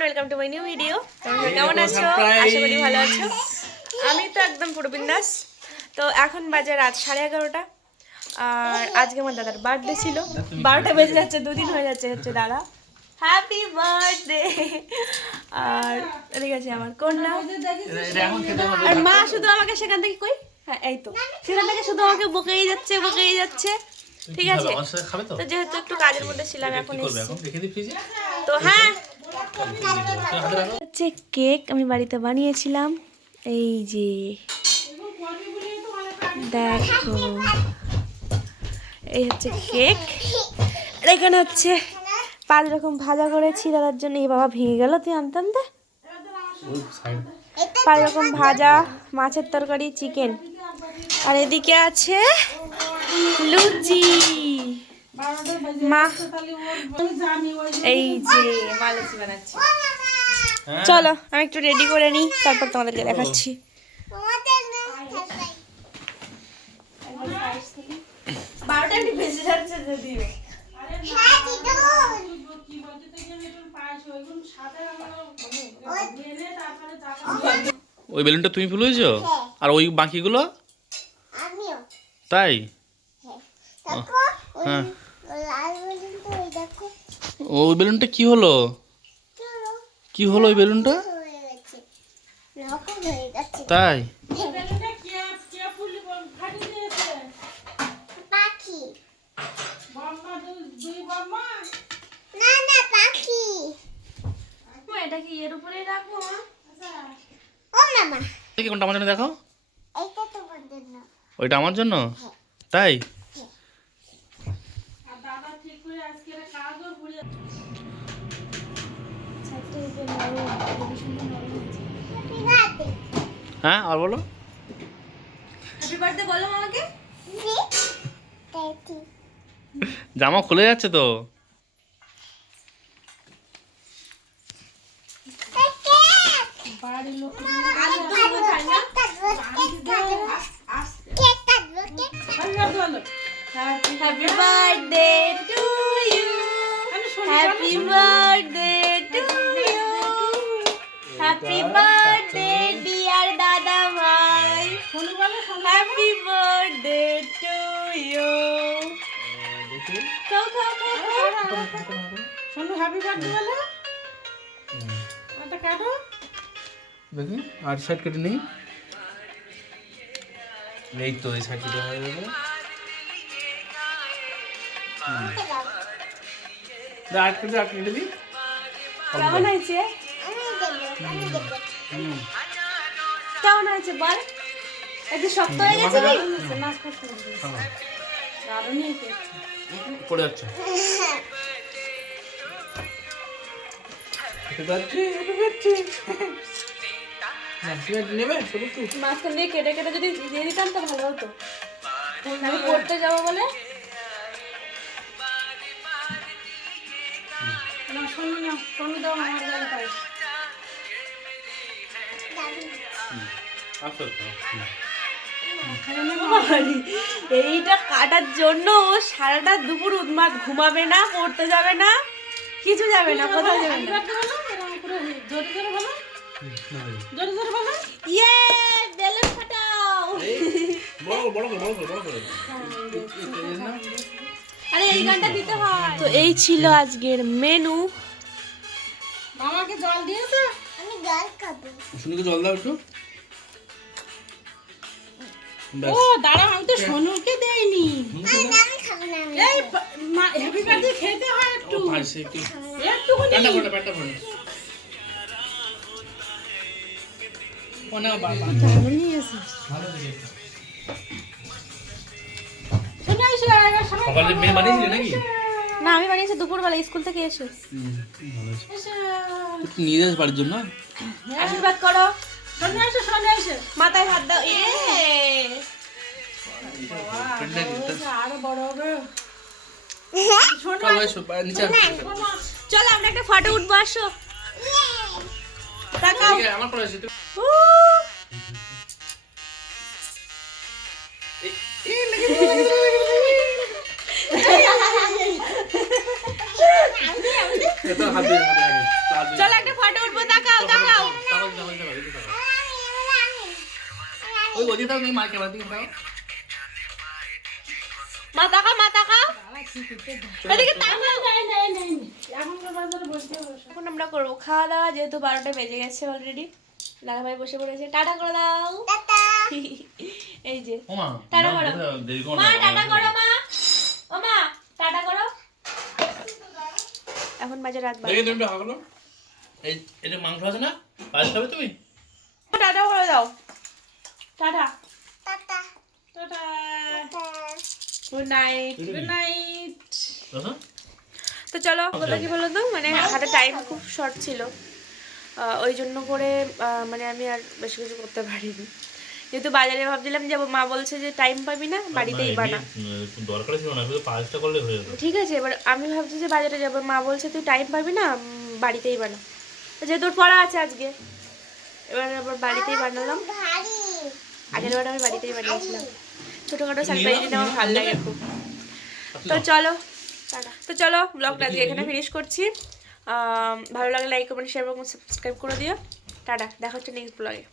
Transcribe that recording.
Everyone, welcome to my new video. তোমরা কেমন আছো? আশা করি ভালো আছো। আমি তো একদম পুরো বিন্দাস। তো এখন বাজে রাত 11:30 আর আজকে আমার দাদার বার্থডে ছিল। 12টা বেজে যাচ্ছে, দুদিন হয়ে যাচ্ছে হচ্ছে দাদা। Happy birthday. আর এদিকে আছে আমার কন্যা, আর মা শুধু আমাকে সেখান থেকে কই, হ্যাঁ এই তো সেখান থেকে শুধু আমাকে বকেই যাচ্ছে। ঠিক আছে, তো যেহেতু একটু কাজের মধ্যে ছিলাম এখন এসেছি। তো হ্যাঁ, হচ্ছে কেক আমি বাড়িতে বানিয়েছিলাম। এই যে দেখো, এই হচ্ছে কেক। আর এখানে হচ্ছে 5 রকম ভাজা করেছি দাদার জন্য। এই বাবা ভেঙে গেল, তুই আনতে 5 রকম ভাজা, মাছের তরকারি, চিকেন। আর এদিকে আছে লুচি। মা এই যে মা লুচি বানাচ্ছে। চলো আমি একটু রেডি করে নিই, তারপর তোমাদেরকে দেখাচ্ছি। ওই বেলুনটা তুমি ফুলেছো? আর ওই বাকিগুলো? তাই? হ্যাঁ, ওই বেলুনটা কি হলো? কি হলো ওই বেলুনটা? তাই? এটা কি এর উপরেই রাখবো? কোনটা আমার জন্য দেখো। ওইটা আমার জন্য? তাই? হ্যাঁ, আর বলো। হ্যাপি বার্থডে বলো আমাকে। জামা খুলে যাচ্ছে তো। Happy birthday to you. Happy birthday to you. Happy birthday dear Dada bhai. Happy birthday to you. Go. শোনো, হ্যাপি বার্থডে বলো। এটা কাটো। দেখি আর সাইড কেটে নেই। এই তো এই সাইড কেটে হয়ে যাবে। আট কেটে দিই। কেমন হয়েছে? কেমন হয়েছে বল? একটু শক্ত হয়ে গেছে কি? না, খুব সুন্দর। দারুণ হয়েছে। পড়ে যাচ্ছে। মাঝখান দিয়ে কেটে যদি দিয়ে দিতাম তো ভালো হতো। আমি পড়তে যাবো বলে। না, শোনো দাও আমার গালে পাই। এইটা কাটার জন্য ও সারাটা দুপুর উন্মাদ, ঘুমাবে না, পড়তে যাবে না, কিছু যাবে না, কোথাও যাবে না। জোরে বলো। ইয়ে, বেলুন ফাটাও। আরে এই গানটা দিতে হয়। তো এই ছিল আজকের মেনু। মামাকে জল দিয়েছে? আমি জল খাবো। শুনুকে জল দাও একটু। ও দাঁড়াও, আমি তো সোনুকে দেইনি। আমি খাবো না। এই হ্যাপি বার্থডে খেতে হয় একটু। একটুখানি। শোনো, এসো, সকালে মেয়ে বানিয়েছিলি নাকি? না, আমি বানিয়েছি দুপুরবেলা স্কুল থেকে এসে। এসো। একটু নিয়ে যাস বাড়ির জন্য। আশীর্বাদ করো। শোনো, এসো। মাথায় হাত দাও। আরো বড় হবে। চলো আমরা একটা ফটো উঠবো, আসো। তাকাও। আমার পরে আসি। চলো একটা ফটো উঠবো, তাকাও তাকাও। ওই ওদিকে দাও, তুমি মাকে বাদ দিকে দাও। মা তাকাও, মা তাকাও, এদিকে তাকাও। এখনকার বাজারে বসতে বসে এখন আমরা করবো খাওয়া দাওয়া, যেহেতু 12টা বেজে গেছে অলরেডি। দাদাভাই বসে পড়েছে, টাটা করে দাও। এই যে ও মা, টাটা করো। দেরি করো মা না। টাটা করো মা, ও মা টাটা করো। এখন বাজে রাত 12। দেখি তুমি একটু হাগলো। এই এটা মাংস আছে না? পায়েস খাবে তুমি? টাটা করে দাও, tata tata tata good night. Good night দাদা? তো চলো, কথা কি বলো তো, মানে হাতে টাইম খুব শর্ট ছিল, ওই জন্য করে মানে আমি আর বেশি কিছু করতে পারিনি। যেহেতু বাজারে ভাবছিলাম যাবো, মা বলছে যে টাইম পাবি না, বাড়িতেই বানা। দরকার ছিল না, শুধু পায়েসটা করলে হয়ে যেত। ঠিক আছে, এবার আমি ভাবছি যে বাজারে যাবো, মা বলছে তুই টাইম পাবি না, বাড়িতেই বানা। যেহেতু ওর পড়া আছে আজকে, এবার আবার বাড়িতেই বানালাম। ভারী আগের বার আমি বাড়িতেই বানিয়েছিলাম। ছোটোখাটো সারপ্রাইজ দিতে আমার ভালো লাগে খুব। তো চলো টাটা। তো চলো, ব্লগটা আজকে এখানে ফিনিশ করছি। ভালো লাগলে লাইক কমেন্ট শেয়ার এবং সাবস্ক্রাইব করে দিও। টাটা, দেখা হচ্ছে নেক্সট ব্লগে।